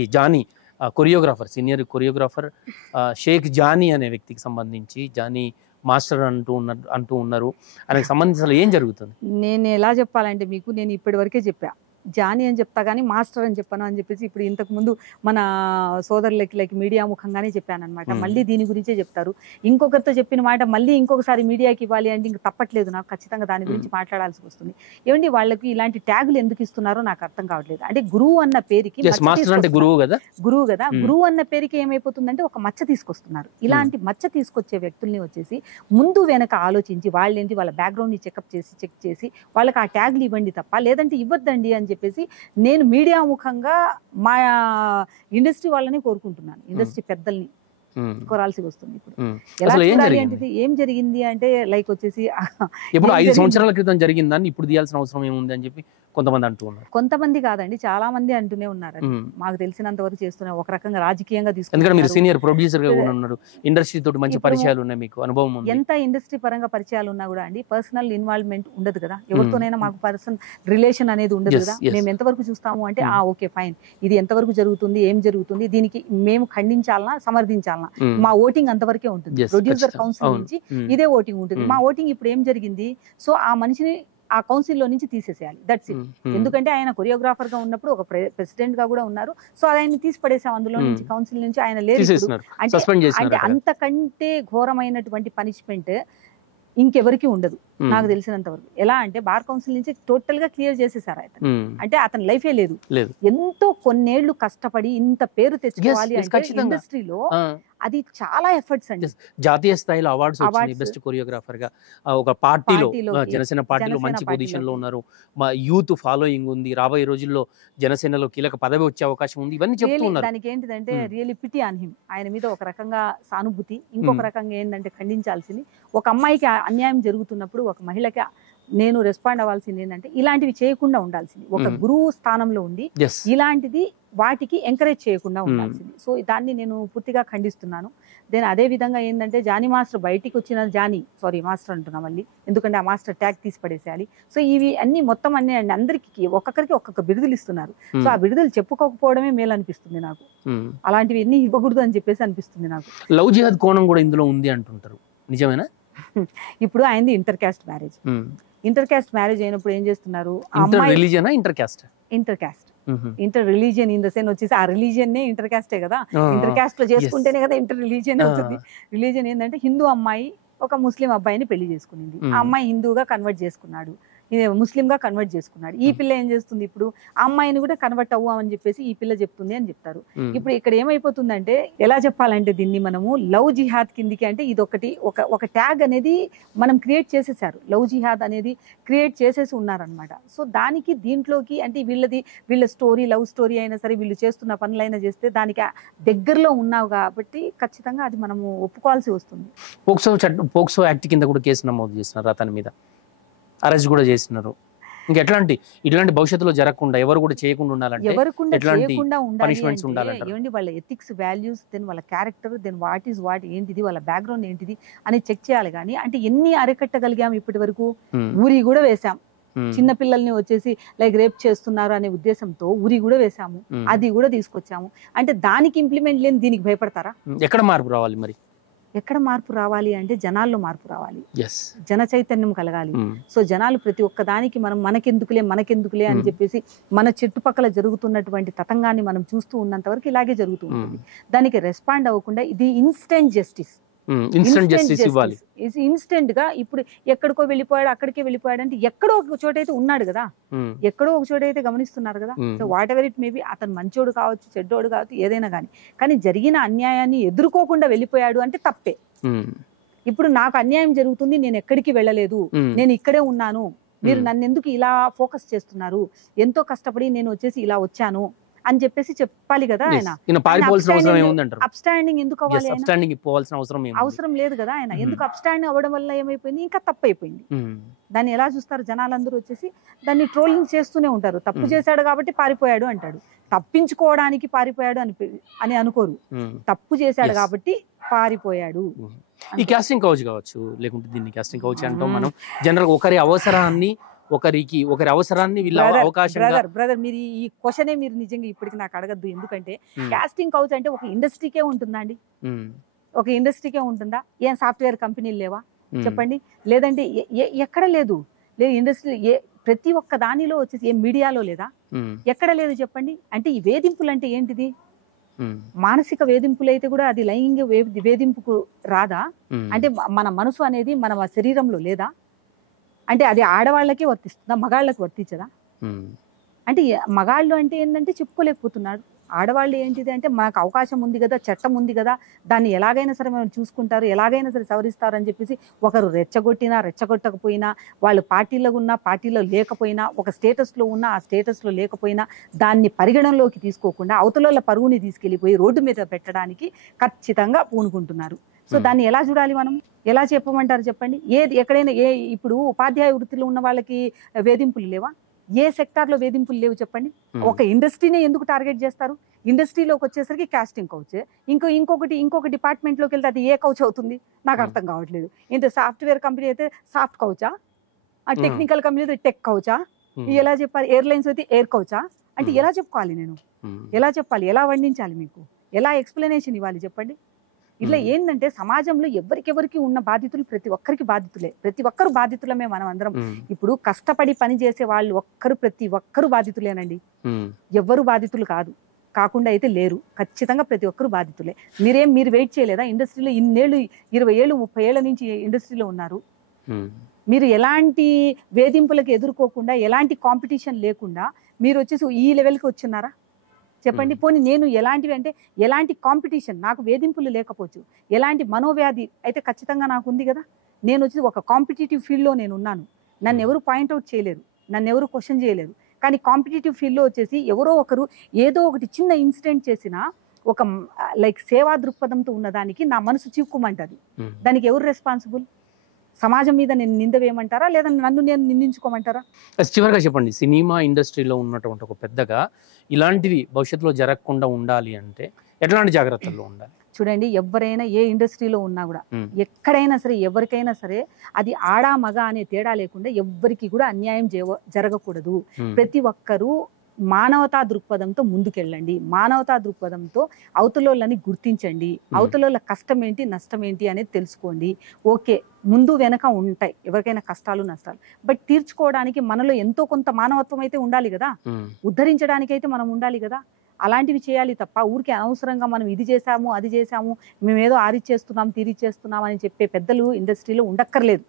ఈ Jani choreographer, senior choreographer Shaik Jani అనే వ్యక్తికి సంబంధించి జానీ మాస్టర్ అంటూ ఉన్నారు. ఆయనకు సంబంధించి అసలు ఏం జరుగుతుంది? నేను ఎలా చెప్పాలంటే మీకు, నేను ఇప్పటి వరకే చెప్పా, జానీ అని చెప్తా కానీ మాస్టర్ అని చెప్పాను అని చెప్పేసి ఇప్పుడు ఇంతకు ముందు మన సోదరులకి లైక్ మీడియా ముఖంగానే చెప్పాను అనమాట. మళ్ళీ దీని గురించే చెప్తారు. ఇంకొకరితో చెప్పిన మాట మళ్ళీ ఇంకొకసారి మీడియాకి ఇవ్వాలి అంటే ఇంక తప్పట్లేదు నాకు, ఖచ్చితంగా దాని గురించి మాట్లాడాల్సి వస్తుంది. ఏమండి వాళ్ళకి ఇలాంటి ట్యాగులు ఎందుకు ఇస్తున్నారో నాకు అర్థం కావట్లేదు. అంటే గురువు అన్న పేరుకి, గురువు కదా, గురువు అన్న పేరుకి ఏమైపోతుందంటే ఒక మచ్చ తీసుకొస్తున్నారు. ఇలాంటి మచ్చ తీసుకొచ్చే వ్యక్తుల్ని వచ్చేసి ముందు వెనక ఆలోచించి వాళ్ళేంటి వాళ్ళ బ్యాక్గ్రౌండ్ ని చెక్ చేసి వాళ్ళకి ఆ ట్యాగులు ఇవ్వండి తప్ప, లేదంటే ఇవ్వద్దండి అని చెప్పేసి నేను మీడియా ముఖంగా మా ఇండస్ట్రీ వాళ్ళని కోరుకుంటున్నాను. ఇండస్ట్రీ పెద్దల్ని కోరాల్సి వస్తుంది. ఇప్పుడు ఎలా చూడాలి అంటే ఏం జరిగింది అంటే లైక్ వచ్చేసి ఇప్పుడు 5 సంవత్సరాల క్రితం జరిగిందని ఇప్పుడు తీయాల్సిన అవసరం ఏముంది అని చెప్పి కొంతమంది అంటూ ఉన్నారు. కొంతమంది కాదండి, చాలా మంది అంటూనే ఉన్నారు. మాకు తెలిసినంత వరకు చేస్తున్నారు. ఒక రకంగా రాజకీయంగా తీసుకుంటారు. మీరు సీనియర్ ప్రొడ్యూసర్ గా ఉన్నారు, ఇండస్ట్రీ తోటి మంచి పరిచయాలు ఉన్నాయి, మీకు అనుభవం ఉంది. ఎంత ఇండస్ట్రీ పరంగా పరిచయాలు ఉన్నా కూడా అండి పర్సనల్ ఇన్వాల్వ్మెంట్ ఉండదు కదా, ఎవరితోనైనా మాకు పర్సనల్ రిలేషన్ అనేది ఉండదు కదా. మేము ఎంతవరకు చూస్తాము అంటే ఓకే ఫైన్, ఇది ఎంతవరకు జరుగుతుంది, ఏం జరుగుతుంది, దీనికి మేము ఖండించాలనా సమర్థించాలనా, మా ఓటింగ్ అంతవరకే ఉంటుంది. ప్రొడ్యూసర్ కౌన్సిల్ నుంచి ఇదే ఓటింగ్ ఉంటుంది. మా ఓటింగ్ ఇప్పుడు ఏం జరిగింది, సో ఆ మనిషిని ఆ కౌన్సిల్లో నుంచి తీసేసేయాలి, దట్స్ ఇట్. ఎందుకంటే ఆయన కొరియోగ్రాఫర్ గా ఉన్నప్పుడు ఒక ప్రెసిడెంట్ గా కూడా ఉన్నారు. సో ఆయన తీసి పడేసాం అందులో నుంచి, కౌన్సిల్ నుంచి ఆయన లేదు. అంటే అంతకంటే ఘోరమైనటువంటి పనిష్మెంట్ ఇంకెవరికి ఉండదు నాకు తెలిసినంత వరకు. ఎలా అంటే బార్ కౌన్సిల్ నుంచి టోటల్ గా క్లియర్ చేసేసారు ఆయన. అంటే అతని లైఫే లేదు. ఎంతో కొన్నేళ్లు కష్టపడి ఇంత పేరు తెచ్చుకోవాలి అంటే ఇండస్ట్రీలో అది చాలా ఎఫర్ట్స్ అండి. జాతీయ స్థాయిలో అవార్డ్స్ వచ్చినాయి బెస్ట్ కొరియోగ్రాఫర్ గా. ఒక పార్టీలో జనసేన పార్టీలో మంచి పొజిషన్ లో ఉన్నారు. మా యూత్ ఫాలోయింగ్ ఉంది. రాబోయే రోజుల్లో జనసేనలో కీలక పదవి వచ్చే అవకాశం ఉంది. ఇవన్నీ చెప్తూ ఉన్నారు. దానికి ఏంటిదంటే రియల్లీ పిటి ఆన్ హిమ్. ఆయన మీద ఒక రకంగా సానుభూతి, ఇంకొక రకంగా ఏంటంటే ఖండించాల్సింది. ఒక అమ్మాయికి అన్యాయం జరుగుతున్నప్పుడు ఒక మహిళకి నేను రెస్పాండ్ అవ్వాల్సింది ఏంటంటే ఇలాంటివి చేయకుండా ఉండాల్సింది. ఒక గురువు స్థానంలో ఉండి ఇలాంటిది వాటికి ఎంకరేజ్ చేయకుండా ఉండాల్సింది. సో దాన్ని నేను పూర్తిగా ఖండిస్తున్నాను. దెన్ అదే విధంగా ఏంటంటే జానీ మాస్టర్ బయటికి వచ్చిన మాస్టర్ అంటున్నా మళ్ళీ, ఎందుకంటే ఆ మాస్టర్ ట్యాగ్ తీసి పడేసేయాలి. సో ఇవి అన్ని మొత్తం అన్ని అందరికి ఒక్కొక్కరికి ఒక్కొక్క బిరుదులు ఇస్తున్నారు. సో ఆ బిరుదులు చెప్పుకోకపోవడమే మేలు అనిపిస్తుంది నాకు. అలాంటివి ఎన్ని ఇవ్వకూడదు అని చెప్పేసి అనిపిస్తుంది నాకు. లవ్ జిహాద్ కోణం కూడా ఇందులో ఉంది అంటుంటారు, నిజమేనా? ఇప్పుడు ఆయనది inter caste marriage. Inter caste marriage అయినప్పుడు ఏం చేస్తున్నారు, ఇంటర్ రిలీజియన్ ఇన్ ద సెన్ వచ్చేసి ఆ రిలీజియన్ ఇంటర్ క్యాస్టే కదా. ఇంటర్ క్యాస్ట్ లో చేసుకుంటేనే కదా ఇంటర్ రిలీజియన్ అవుతుంది. రిలీజియన్ ఏంటంటే హిందూ అమ్మాయి ఒక ముస్లిం అబ్బాయిని పెళ్లి చేసుకునింది. ఆ అమ్మాయి హిందూగా కన్వర్ట్ చేసుకున్నాడు, ముస్లిం గా కన్వర్ట్ చేసుకున్నాడు. ఈ పిల్ల ఏం చేస్తుంది, ఇప్పుడు ఆ అమ్మాయిని కూడా కన్వర్ట్ అవ్వమని చెప్పేసి ఈ పిల్ల చెప్తుంది అని చెప్తారు. ఇప్పుడు ఇక్కడ ఏమైపోతుందంటే ఎలా చెప్పాలంటే దీన్ని మనము లవ్ జిహాద్ కిందికి, అంటే ఇది ఒక ట్యాగ్ అనేది మనం క్రియేట్ చేసేసారు. లవ్ జిహాద్ అనేది క్రియేట్ చేసేసి ఉన్నారనమాట. సో దానికి దీంట్లోకి అంటే వీళ్ళ స్టోరీ లవ్ స్టోరీ అయినా సరే, వీళ్ళు చేస్తున్న పనులైనా చేస్తే దానికి దగ్గరలో ఉన్నావు కాబట్టి ఖచ్చితంగా అది మనము ఒప్పుకోవాల్సి వస్తుంది. పోక్సో యాక్ట్ కింద కూడా కేసు నమోదు చేస్తున్నారు, అతని మీద అరెస్ట్ కూడా చేస్తున్నారు. ఇంకా ఇట్లాంటి భవిష్యత్తులో జరగకుండా ఎవరు కూడా చేయకుండా ఉండాలంటే ఏమండి వాళ్ళ ఎథిక్స్, వాల్యూస్, దెన్ వాళ్ళ క్యారెక్టర్, దెన్ వాట్ ఏంటిది, వాళ్ళ బ్యాక్గ్రౌండ్ ఏంటిది అని చెక్ చేయాలి. కానీ అంటే ఎన్ని అరికట్టగలిగాం ఇప్పటి వరకు. ఊరి కూడా వేసాం, చిన్న పిల్లల్ని వచ్చేసి లైక్ రేప్ చేస్తున్నారు అనే ఉద్దేశంతో ఊరి కూడా వేసాము, అది కూడా తీసుకొచ్చాము. అంటే దానికి ఇంప్లిమెంట్ లేని దీనికి భయపడతారా? ఎక్కడ మార్పు రావాలి మరి? ఎక్కడ మార్పు రావాలి అంటే జనాల్లో మార్పు రావాలి, జన చైతన్యం కలగాలి. సో జనాలు ప్రతి ఒక్క దానికి మనకెందుకులే అని చెప్పేసి మన చుట్టుపక్కల జరుగుతున్నటువంటి తతంగాన్ని మనం చూస్తూ ఉన్నంత వరకు ఇలాగే జరుగుతూ ఉంటుంది. దానికి రెస్పాండ్ అవ్వకుండా ఇది ఇన్స్టెంట్ జస్టిస్ ఇన్స్టెంట్ గా ఇప్పుడు ఎక్కడికో వెళ్ళిపోయాడు, అక్కడికే వెళ్ళిపోయాడు అంటే ఎక్కడో ఒక చోట అయితే ఉన్నాడు కదా, ఎక్కడో ఒక చోట అయితే గమనిస్తున్నారు కదా. So what ever it maybe, అతను మంచోడు కావచ్చు, చెడ్డోడు కావచ్చు, ఏదైనా కానీ జరిగిన అన్యాయాన్ని ఎదుర్కోకుండా వెళ్ళిపోయాడు అంటే తప్పే. ఇప్పుడు నాకు అన్యాయం జరుగుతుంది, నేను ఎక్కడికి వెళ్ళలేదు, నేను ఇక్కడే ఉన్నాను, మీరు నన్ను ఎందుకు ఇలా ఫోకస్ చేస్తున్నారు, ఎంతో కష్టపడి నేను వచ్చేసి ఇలా వచ్చాను అని చెప్పేసి చెప్పాలి కదా. ఆయన అప్స్టాండింగ్ ఎందుకు అవ్వాలి, అవసరం లేదు కదా. ఆయన ఎందుకు అప్స్టాండింగ్ అవ్వడం వల్ల ఏమైపోయింది, ఇంకా తప్పు అయిపోయింది. దాన్ని ఎలా చూస్తారు జనాలందరూ వచ్చేసి, దాన్ని ట్రోలింగ్ చేస్తూనే ఉంటారు. తప్పు చేశాడు కాబట్టి పారిపోయాడు అంటాడు, తప్పించుకోవడానికి పారిపోయాడు అని అనుకోరు. తప్పు చేశాడు కాబట్టి పారిపోయాడు. ఈ కాస్టింగ్ కౌచ్ కావచ్చు, లేకుంటే దీన్ని కాస్టింగ్ కౌచ్ అంటాం మనం. జనరల్ ఒకరి అవసరాన్ని ఒకరి అవసరాన్ని వీళ్ళ అవకాశంగా. బ్రదర్ మీరు ఈ క్వశ్చనే మీరు నిజంగా ఇప్పటికి నాకు అడగద్దు. ఎందుకంటే కాస్టింగ్ కౌచ్ అంటే ఒక ఇండస్ట్రీకే ఉంటుందా అండి? ఒక ఇండస్ట్రీకే ఉంటుందా? ఏం సాఫ్ట్వేర్ కంపెనీలు లేవా చెప్పండి? లేదంటే ఎక్కడ లేదు ఇండస్ట్రీ ప్రతి ఒక్క దానిలో వచ్చేసి ఏ మీడియాలో లేదా? ఎక్కడ లేదు చెప్పండి. అంటే ఈ వేధింపులు అంటే ఏంటిది? మానసిక వేధింపులు అయితే కూడా అది లైంగిక వేధింపుకు రాదా? అంటే మన మనసు అనేది మన శరీరంలో లేదా? అంటే అది ఆడవాళ్ళకే వర్తిస్తుందా, మగాళ్ళకి వర్తించదా? అంటే మగాళ్ళు అంటే ఏంటంటే చెప్పుకోలేకపోతున్నారు. ఆడవాళ్ళు ఏంటిది అంటే మనకు అవకాశం ఉంది కదా, చట్టం ఉంది కదా, దాన్ని ఎలాగైనా సరే మనం చూసుకుంటారు, ఎలాగైనా సరే సవరిస్తారు అని చెప్పేసి ఒకరు రెచ్చగొట్టినా రెచ్చగొట్టకపోయినా, వాళ్ళు పార్టీలో ఉన్నా పార్టీలో లేకపోయినా, ఒక స్టేటస్లో ఉన్నా ఆ స్టేటస్లో లేకపోయినా దాన్ని పరిగణనలోకి తీసుకోకుండా అవతల పరువుని తీసుకెళ్ళిపోయి రోడ్డు మీద పెట్టడానికి ఖచ్చితంగా పూనుకుంటున్నారు. సో దాన్ని ఎలా చూడాలి మనం? ఎలా చెప్పమంటారు చెప్పండి? ఎక్కడైనా ఇప్పుడు ఉపాధ్యాయ వృత్తిలో ఉన్న వాళ్ళకి వేధింపులు లేవా? ఏ సెక్టార్లో వేధింపులు లేవు చెప్పండి? ఒక ఇండస్ట్రీనే ఎందుకు టార్గెట్ చేస్తారు? ఇండస్ట్రీలోకి వచ్చేసరికి కాస్టింగ్ కౌచ్, ఇంకొక డిపార్ట్మెంట్లోకి వెళ్తే అది ఏ కౌచ్ అవుతుంది? నాకు అర్థం కావట్లేదు. ఇంత సాఫ్ట్వేర్ కంపెనీ అయితే సాఫ్ట్ కౌచా, ఆ టెక్నికల్ కంపెనీ అయితే టెక్ కౌచా, ఎలా చెప్పాలి? ఎయిర్లైన్స్ అయితే ఎయిర్ కౌచా? అంటే ఎలా చెప్పుకోవాలి నేను? ఎలా చెప్పాలి? ఎలా వర్ణించాలి? మీకు ఎలా ఎక్స్ప్లెనేషన్ ఇవ్వాలి చెప్పండి? ఇట్లా ఏంటంటే సమాజంలో ఎవరికెవరికి ఉన్న బాధితులు ప్రతి ఒక్కరికి బాధితులే. ప్రతి ఒక్కరు బాధితులమే మనం అందరం. ఇప్పుడు కష్టపడి పని చేసే వాళ్ళు ప్రతి ఒక్కరు బాధితులేనండి. ఎవ్వరు బాధితులు కాకుండా అయితే లేరు. ఖచ్చితంగా ప్రతి ఒక్కరు బాధితులే. మీరు వెయిట్ చేయలేదా? ఇండస్ట్రీలో ఇన్నేళ్ళు 20 ఏళ్ళు 30 ఏళ్ల నుంచి ఇండస్ట్రీలో ఉన్నారు. మీరు ఎలాంటి వేధింపులకు ఎదుర్కోకుండా, ఎలాంటి కాంపిటీషన్ లేకుండా మీరు వచ్చేసి ఈ లెవెల్కి వచ్చున్నారా చెప్పండి? పోనీ నేను ఎలాంటివి అంటే ఎలాంటి కాంపిటీషన్, నాకు వేధింపులు లేకపోవచ్చు, ఎలాంటి మనోవ్యాధి అయితే ఖచ్చితంగా నాకు ఉంది కదా. నేను వచ్చి ఒక కాంపిటేటివ్ ఫీల్డ్లో నేను ఉన్నాను. నన్ను ఎవరు పాయింట్అవుట్ చేయలేరు, నన్ను ఎవరు క్వశ్చన్ చేయలేరు. కానీ కాంపిటేటివ్ ఫీల్డ్లో వచ్చేసి ఎవరో ఒకరు ఏదో ఒకటి చిన్న ఇన్సిడెంట్ చేసినా ఒక సేవా దృక్పథంతో ఉన్నదానికి నా మనసు చిక్కుమంటది. దానికి ఎవరు రెస్పాన్సిబుల్? సమాజం మీద నేను నింద వేయమంటారా, లేదా నన్ను నేను నిందించుకోమంటారా? చివరిగా చెప్పండి, సినిమా ఇండస్ట్రీలో ఉన్నటువంటి ఒక పెద్దగా ఇలాంటివి భవిష్యత్తులో జరగకుండా ఉండాలి అంటే ఎట్లాంటి జాగ్రత్తల్లో ఉండాలి? చూడండి, ఎవరైనా ఏ ఇండస్ట్రీలో ఉన్నా కూడా ఎక్కడైనా సరే ఎవరికైనా సరే అది ఆడా మగ అనే తేడా లేకుండా ఎవ్వరికి కూడా అన్యాయం జరగకూడదు. ప్రతి ఒక్కరూ మానవతా దృక్పథంతో ముందుకెళ్ళండి. మానవతా దృక్పథంతో అవతలోళ్ళని గుర్తించండి. అవతలోళ్ళ కష్టం ఏంటి నష్టం ఏంటి అనేది తెలుసుకోండి. ఓకే, ముందు వెనక ఉంటాయి ఎవరికైనా కష్టాలు నష్టాలు, బట్ తీర్చుకోవడానికి మనలో ఎంతో కొంత మానవత్వం అయితే ఉండాలి కదా. ఉద్ధరించడానికి అయితే మనం ఉండాలి కదా. అలాంటివి చేయాలి తప్ప ఊరికే అనవసరంగా మనం ఇది చేసాము అది చేసాము, మేమేదో ఆరిచ్చేస్తున్నాం తీరిచ్చేస్తున్నాం అని చెప్పే పెద్దలు ఇండస్ట్రీలో ఉండక్కర్లేదు.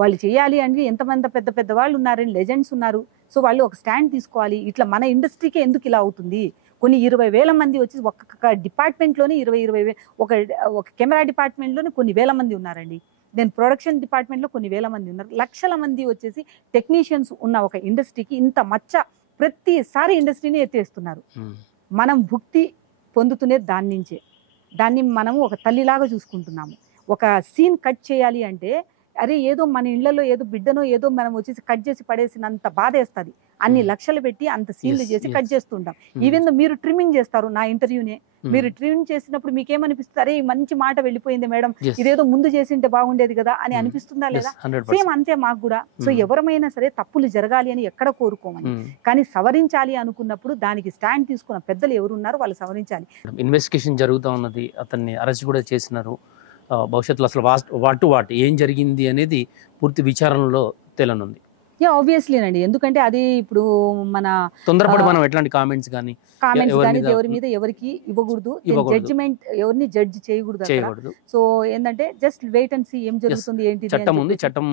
వాళ్ళు చేయాలి అంటే ఎంతమంది పెద్ద పెద్ద వాళ్ళు ఉన్నారని లెజెండ్స్ ఉన్నారు. సో వాళ్ళు ఒక స్టాండ్ తీసుకోవాలి. ఇట్లా మన ఇండస్ట్రీకే ఎందుకు ఇలా అవుతుంది? కొన్ని 20,000 మంది వచ్చి ఒక్కొక్క డిపార్ట్మెంట్లోనే 20,000 ఒక కెమెరా డిపార్ట్మెంట్లోనే కొన్ని వేల మంది ఉన్నారండి. దెన్ ప్రొడక్షన్ డిపార్ట్మెంట్లో కొన్ని వేల మంది ఉన్నారు. లక్షల మంది వచ్చేసి టెక్నీషియన్స్ ఉన్న ఒక ఇండస్ట్రీకి ఇంత మచ్చ ప్రతిసారి ఇండస్ట్రీని ఎత్తేస్తున్నారు. మనం భుక్తి పొందుతునే దాని నుంచే. దాన్ని మనము ఒక తల్లిలాగా చూసుకుంటున్నాము. ఒక సీన్ కట్ చేయాలి అంటే అరే ఏదో మన ఇళ్లలో ఏదో బిడ్డనో ఏదో మనం వచ్చేసి కట్ చేసి పడేసినంత బాధ వేస్తుంది. అన్ని లక్షలు పెట్టి అంత సీన్లు చేసి కట్ చేస్తుంటాం. ఈవెన్ మీరు ట్రిమ్మింగ్ చేస్తారు నా ఇంటర్వ్యూనే, మీరు ట్రిమ్ చేసినప్పుడు మీకేమనిపిస్తుంది? అరే మంచి మాట వెళ్ళిపోయింది మేడం, ఇదేదో ముందు చేసింటే బాగుండేది కదా అని అనిపిస్తుందా లేదా? సేమ్ అంతే మాకు కూడా. సో ఎవరమైనా సరే తప్పులు జరగాలి అని ఎక్కడ కోరుకోమని, కానీ సవరించాలి అనుకున్నప్పుడు దానికి స్టాండ్ తీసుకున్న పెద్దలు ఎవరున్నారో వాళ్ళు సవరించాలి. ఇన్వెస్టిగేషన్ జరుగుతూ ఉన్నది, అతన్ని అరెస్ట్ కూడా చేసినారు. భవిష్యత్తులో అసలు వాట్ ఏం జరిగింది అనేది పూర్తి విచారణలో తేలనుంది. ఆబ్వియస్లీ అండి, ఎందుకంటే అది ఇప్పుడు మన తొందరపడి మనం ఎట్లాంటి కామెంట్స్ కానీ ఎవరి మీద ఎవరికి ఇవ్వకూడదు. జడ్జిమెంట్ ఎవరిని జడ్జ్ చేయకూడదు. సో ఏంటంటే జస్ట్ వెయిట్ అండ్ సీ ఏం జరుగుతుంది ఏంటి. చట్టం ఉంది, చట్టం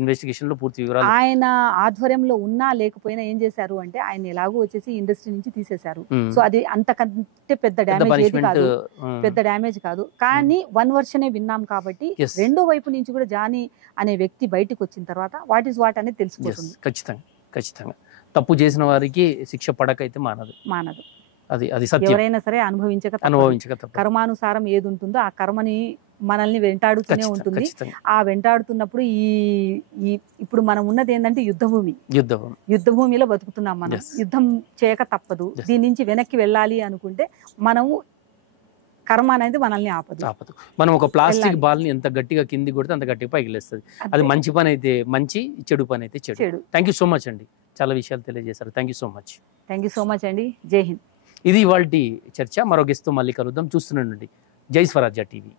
ఇన్వెస్టిగేషన్ లో పూర్తి వివరాలు. ఆయన ఆధ్వర్యంలో ఉన్నా లేకపోయినా ఏం చేశారు అంటే ఆయన ఎలాగో వచ్చేసి ఇండస్ట్రీ నుంచి తీసేశారు. సో అది అంతకంటే పెద్ద డ్యామేజ్ కాదు. కానీ 1 వర్షనే విన్నాం కాబట్టి రెండో వైపు నుంచి కూడా జానీ అనే వ్యక్తి బయటకు వచ్చిన తర్వాత వాట్ ఈస్ వాట్ అనేది తెలిసిపోతుంది. ఖచ్చితంగా తప్పు చేసిన వారికి శిక్ష పడకైతే మానదు. అది సత్యం. ఎవరైనా సరే అనుభవించక కర్మానుసారం ఏది ఉంటుందో ఆ కర్మని మనల్ని వెంటాడుతూనే ఉంటుంది. ఆ వెంటాడుతున్నప్పుడు ఇప్పుడు మనం ఉన్నది ఏంటంటే యుద్ధభూమిలో బతుకుతున్నాం. మనం యుద్ధం చేయక తప్పదు. దీని నుంచి వెనక్కి వెళ్ళాలి అనుకుంటే మనము కర్మ అనేది మనల్ని ఆపదు. మనం ఒక ప్లాస్టిక్ బాల్ ని ఎంత గట్టిగా కింది కొడితే అంత గట్టిగా పైకి లేస్తుంది. అది మంచి పని అయితే మంచి, చెడు పని అయితే చెడు. థ్యాంక్ యూ సో మచ్ అండి, చాలా విషయాలు తెలియజేశారు. Thank you so much. Thank you so much అండి. జై హింద్. ఇది ఇవాల్టి చర్చ. మరో గెస్ట్తో మళ్ళీ కలుద్దాం. చూస్తున్నానండి జై స్వరాజ్య టీవీ.